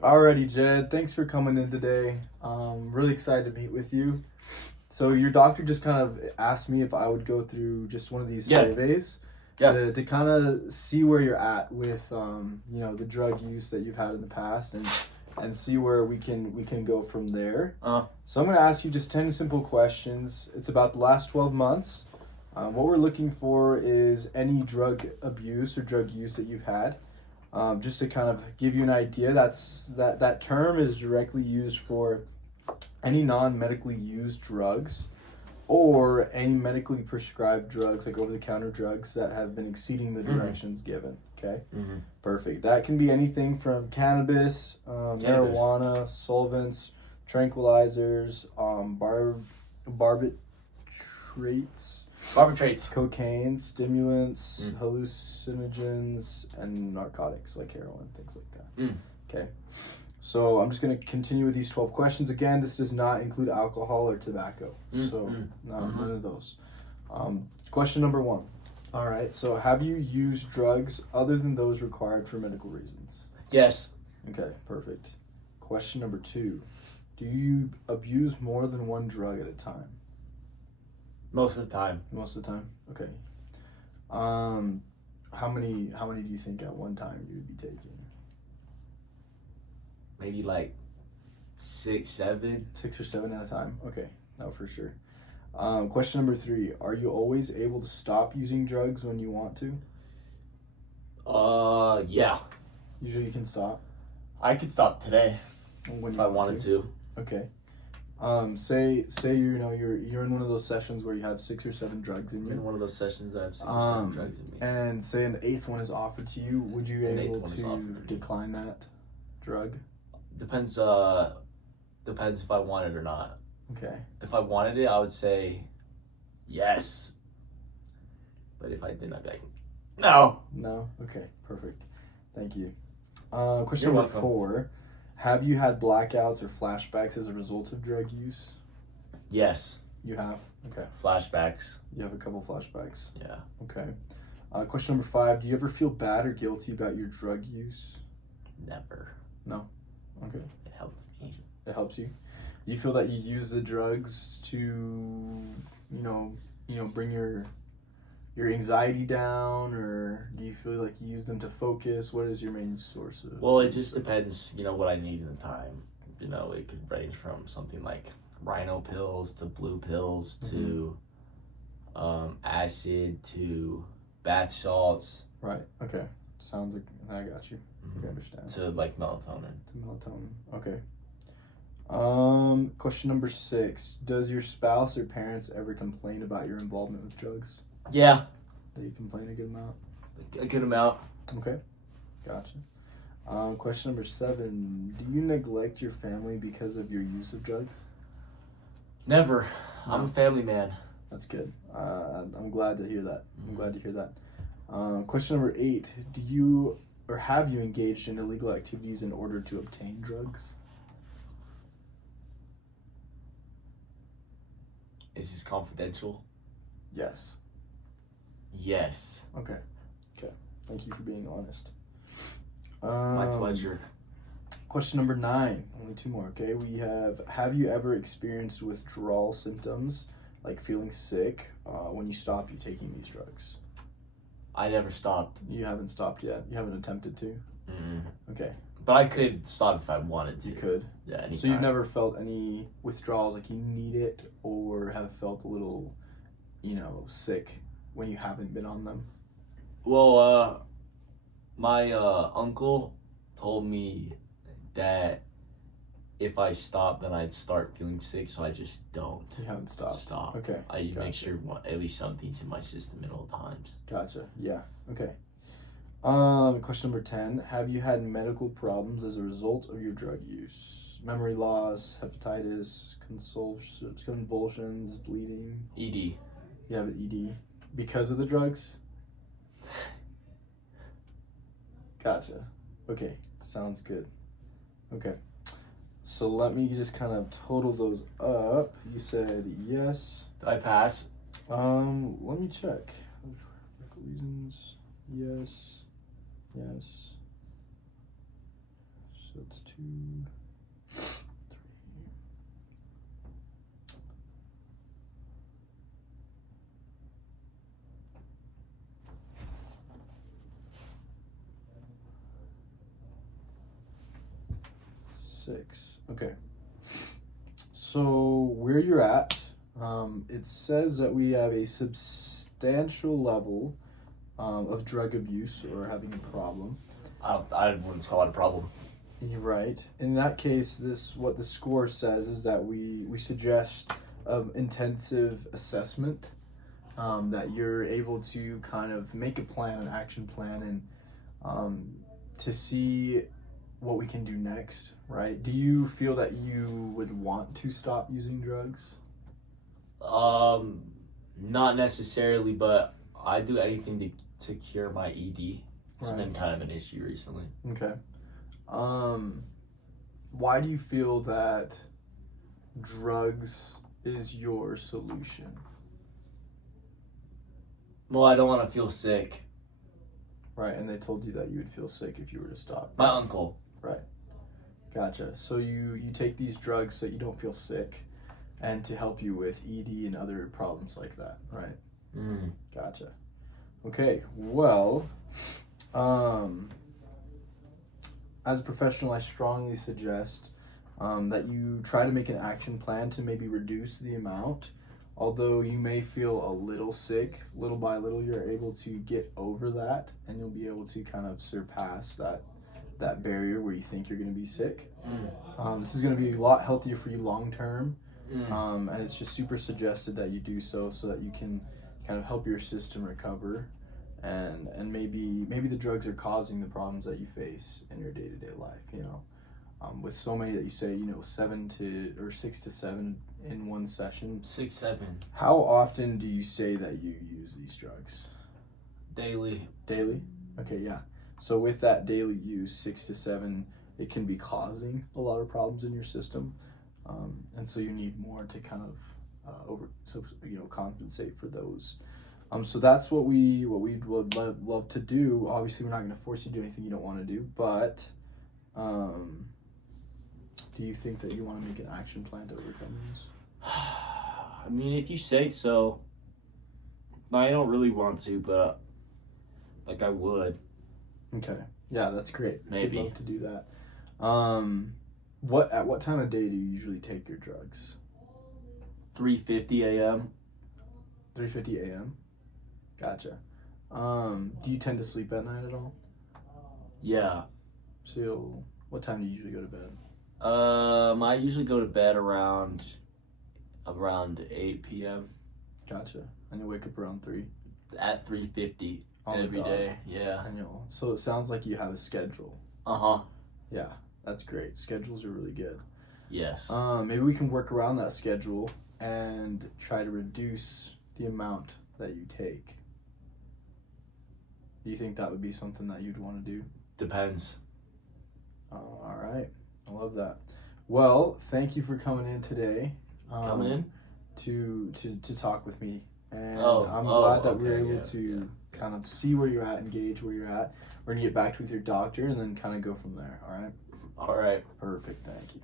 Alrighty, Jed. Thanks for coming in today. Really excited to meet with you. So your doctor just kind of asked me if I would go through just one of these Yeah. surveys Yeah. to kind of see where you're at with the drug use that you've had in the past and see where we can go from there. So I'm going to ask you just 10 simple questions. It's about the last 12 months. What we're looking for is any drug abuse or drug use that you've had. Just to kind of give you an idea, that term is directly used for any non-medically used drugs or any medically prescribed drugs, like over-the-counter drugs that have been exceeding the directions given. Okay, perfect. That can be anything from cannabis, marijuana, solvents, tranquilizers, Barbiturates. cocaine, stimulants, hallucinogens, and narcotics like heroin, things like that. Okay. So I'm just going to continue with these 12 questions. Again, this does not include alcohol or tobacco. None of those. Question number 1. All right. So have you used drugs other than those required for medical reasons? Yes. Okay, perfect. Question number 2. Do you abuse more than one drug at a time? Most of the time. Most of the time? Okay. How many do you think at one time you would be taking? Maybe like 6, 7. 6 or 7 at a time? Okay, no, for sure. Question number 3. Are you always able to stop using drugs when you want to? Yeah. Usually you can stop? I could stop today When if I wanted to. Okay. Say you're in one of those sessions where you have 6 or 7 drugs in I'm you. in one of those sessions that have 6 or 7 drugs in me. And say an 8th one is offered to you, would you be able to decline that drug? Depends if I want it or not. Okay. If I wanted it, I would say yes. But if I didn't, I'd be like, no. No? Okay, perfect. Thank you. Question You're number welcome. 4. Have you had blackouts or flashbacks as a result of drug use? Yes. You have? Okay. Flashbacks. You have a couple flashbacks? Yeah. Okay. Question number 5. Do you ever feel bad or guilty about your drug use? Never. No? Okay. It helps me. It helps you? You feel that you use the drugs to, bring your anxiety down, or do you feel like you use them to focus? What is your main source of? Well, it just depends, what I need in the time. It could range from something like rhino pills to blue pills to acid to bath salts. Right. Okay. Sounds like I got you. I understand. To like melatonin. Okay. Question number 6. Does your spouse or parents ever complain about your involvement with drugs? Yeah. They complain a good amount? A good amount. Okay. Gotcha. Question number 7. Do you neglect your family because of your use of drugs? Never. I'm a family man. That's good. I'm glad to hear that. Question number 8. Do you or have you engaged in illegal activities in order to obtain drugs? Is this confidential? Yes. Yes. Okay. Thank you for being honest. My pleasure. Question number 9. Only 2 more, okay? We have you ever experienced withdrawal symptoms, like feeling sick, when you stop you taking these drugs? I never stopped. You haven't stopped yet? You haven't attempted to? Okay. But I could stop if I wanted to. You could? Yeah, anytime. So you've never felt any withdrawals, like you need it, or have felt a little, sick when you haven't been on them? Well, my uncle told me that if I stop, then I'd start feeling sick, so I just don't. You haven't stopped? Stop. Okay. I Gotcha. make sure at least something's in my system at all times. Gotcha. Yeah. Okay. Question number 10. Have you had medical problems as a result of your drug use? Memory loss, hepatitis, convulsions, bleeding? ED. You have an ED because of the drugs? Gotcha. Okay. Sounds good. Okay. So let me just kind of total those up. You said yes. Did I pass? Let me check. Medical reasons. Yes. it's 2, 3. 6. Okay. So where you're at, it says that we have a substantial level of drug abuse or having a problem. I wouldn't call it a problem. You're right. In that case, what the score says is that we suggest intensive assessment, that you're able to kind of make a plan, an action plan, and to see what we can do next, right? Do you feel that you would want to stop using drugs? Not necessarily, but I do anything to cure my ED. It's been kind of an issue recently. Okay. Why do you feel that drugs is your solution? Well, I don't want to feel sick. Right, and they told you that you would feel sick if you were to stop. My uncle. Right. Gotcha. So you take these drugs so you don't feel sick and to help you with ED and other problems like that, right? Gotcha. Okay, well, as a professional, I strongly suggest that you try to make an action plan to maybe reduce the amount. Although you may feel a little sick, little by little, you're able to get over that, and you'll be able to kind of surpass that barrier where you think you're going to be sick. This is going to be a lot healthier for you long term, and it's just super suggested that you do so that you can kind of help your system recover, and maybe the drugs are causing the problems that you face in your day-to-day life, you know. With so many that you say, 6 to 7 in one session. 6, 7. How often do you say that you use these drugs? Daily. Daily? Okay, yeah. So with that daily use, 6 to 7, it can be causing a lot of problems in your system, and so you need more to kind of compensate for those. So that's what we would love to do. Obviously, we're not going to force you to do anything you don't want to do, but do you think that you want to make an action plan to overcome these? I mean, if you say so. I don't really want to, but I would. Okay. Yeah, that's great. Maybe. I'd love to do that. At what time of day do you usually take your drugs? 3:50 a.m. 3:50 a.m. Gotcha. Do you tend to sleep at night at all? Yeah. So what time do you usually go to bed? I usually go to bed around 8 p.m. Gotcha. And you wake up around 3? At 3:50 every day. Yeah. I know. So it sounds like you have a schedule. Yeah, that's great. Schedules are really good. Yes. Maybe we can work around that schedule and try to reduce the amount that you take. Do you think that would be something that you'd want to do? Depends. All right. I love that. Well, thank you for coming in today. To talk with me, and I'm glad that we were able to kind of see where you're at, engage where you're at. We're gonna get back with your doctor and then kind of go from there. All right. All right. Perfect. Thank you.